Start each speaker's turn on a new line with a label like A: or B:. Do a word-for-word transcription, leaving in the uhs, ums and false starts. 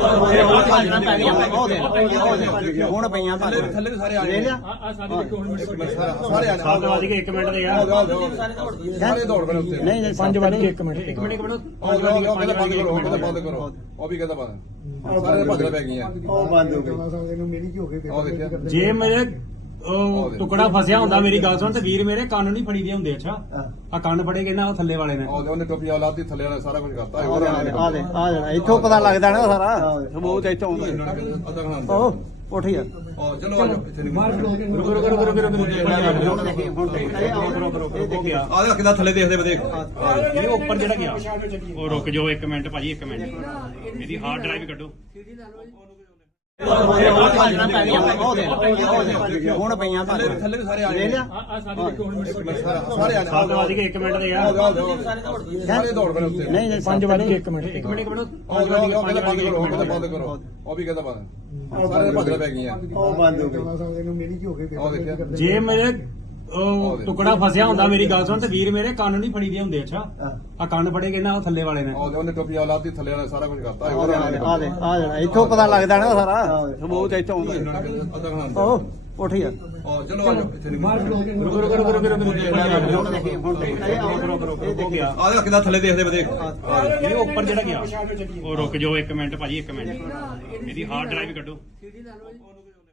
A: ਹੁਣ ਪਈਆਂ ਥੱਲੇ ਸਾਰੇ ਆ ਗਏ ਆ ਸਾਰੇ ਆ ਗਏ ਇੱਕ ਮਿੰਟ ਦੇ ਯਾਰ ਸਾਰੇ ਦੌੜ ਪਏ ਉੱਤੇ ਨਹੀਂ ਨਹੀਂ ਪੰਜ ਵਜੇ ਇੱਕ ਮਿੰਟ ਇੱਕ ਮਿੰਟ ਇੱਕ ਮਿੰਟ ਉਹ ਕਹਿੰਦਾ ਬੰਦ ਕਰੋ ਉਹ ਕਹਿੰਦਾ ਬੰਦ ਕਰੋ ਉਹ ਵੀ ਕਹਿੰਦਾ ਬੰਦ ਸਾਰੇ ਭੱਜਣ ਪੈ ਗਈਆਂ ਉਹ ਬੰਦ ਹੋ ਗਈ ਮੇਰੀ ਕੀ ਹੋ ਗਈ ਉਹ ਦੇਖਿਆ ਜੇ ਮੇਰੇ ਉਹ ਟੁਕੜਾ ਫਸਿਆ ਹੁੰਦਾ ਮੇਰੀ ਗੱਲ ਸੁਣ ਤੇ ਵੀਰ ਮੇਰੇ ਕੰਨ ਨਹੀਂ ਫੜੀ ਦੇ ਹੁੰਦੇ ਅੱਛਾ ਆ ਕੰਨ ਫੜੇ ਕਹਿੰਦਾ ਉਹ ਥੱਲੇ ਵਾਲੇ ਨੇ ਉਹਨੇ ਟੋਪੀਆਂ ਲਾਤੀ ਥੱਲੇ ਵਾਲੇ ਸਾਰਾ ਕੁਝ ਕਰਤਾ ਆ ਦੇ ਆ ਜਾਣਾ ਇੱਥੋਂ ਪਤਾ ਲੱਗਦਾ ਨਾ ਸਾਰਾ ਸਬੂਤ ਇੱਥੋਂ ਆਉਂਦਾ ਉਹ ਉੱਠ ਯਾਰ ਉਹ ਚਲੋ ਆ ਜਾਓ ਇੱਥੇ ਰੁਕੋ ਰੁਕੋ ਰੁਕੋ ਰੁਕੋ ਰੁਕੋ ਗਿਆ ਆ ਦੇਖ ਕਿਦਾਂ ਥੱਲੇ ਦੇਖਦੇ ਦੇਖ ਇਹ ਉੱਪਰ ਜਿਹੜਾ ਗਿਆ ਉਹ ਰੁਕ ਜਾਓ ਇੱਕ ਮਿੰਟ ਭਾਜੀ ਇੱਕ ਮਿੰਟ ਇਹਦੀ ਹਾਰਡ ਡਰਾਈਵ ਕੱਢੋ ਹੁਣ ਪਈਆਂ ਥੱਲੇ ਥੱਲੇ ਸਾਰੇ ਆ ਗਏ ਆ ਸਾਰੇ ਆ ਗਏ ਇੱਕ ਮਿੰਟ ਦੇ ਯਾਰ ਸਾਰੇ ਦੌੜ ਪਏ ਉੱਤੇ ਨਹੀਂ ਨਹੀਂ ਪੰਜ ਵਜੇ ਇੱਕ ਮਿੰਟ ਇੱਕ ਮਿੰਟ ਇੱਕ ਮਿੰਟ ਉਹ ਕਹਿੰਦਾ ਬੰਦ ਕਰੋ ਉਹ ਕਹਿੰਦਾ ਬੰਦ ਕਰੋ ਉਹ ਵੀ ਕਹਿੰਦਾ ਬੰਦ ਸਾਰੇ ਭੱਜਣ ਪੈ ਗਈਆਂ ਉਹ ਬੰਦ ਹੋ ਗਈ ਮੇਰੀ ਕੀ ਹੋ ਗਈ ਉਹ ਦੇਖਿਆ ਜੇ ਮੇਰੇ ਉਹ ਟੁਕੜਾ ਫਸਿਆ ਹੁੰਦਾ ਮੇਰੀ ਗੱਲ ਸੁਣ ਤੇ ਵੀਰ ਮੇਰੇ ਕੰਨ ਨਹੀਂ ਫੜੀ ਦੇ ਹੁੰਦੇ ਅੱਛਾ ਆ ਕੰਨ ਫੜੇ ਕਹਿੰਦਾ ਉਹ ਥੱਲੇ ਵਾਲੇ ਨੇ ਉਹਨੇ ਟੋਪੀਆਂ ਲਾਤੀ ਥੱਲੇ ਵਾਲੇ ਸਾਰਾ ਕੁਝ ਕਰਤਾ ਆ ਦੇ ਆ ਜਾਣਾ ਇੱਥੋਂ ਪਤਾ ਲੱਗਦਾ ਨਾ ਸਾਰਾ ਸਬੂਤ ਇੱਥੋਂ ਆਉਂਦਾ ਉਹ ਉੱਠ ਯਾਰ ਉਹ ਚਲੋ ਆ ਜਾਓ ਇੱਥੇ ਰੁਕੋ ਰੁਕੋ ਰੁਕੋ ਰੁਕੋ ਗਿਆ ਆ ਦੇਖ ਕਿਦਾਂ ਥੱਲੇ ਦੇਖਦੇ ਦੇਖ ਇਹ ਉੱਪਰ ਜਿਹੜਾ ਗਿਆ ਉਹ ਰੁਕ ਜਾਓ ਇੱਕ ਮਿੰਟ ਭਾਜੀ ਇੱਕ ਮਿੰਟ ਇਹਦੀ ਹਾਰਡ ਡਰਾਈਵ ਕੱਢੋ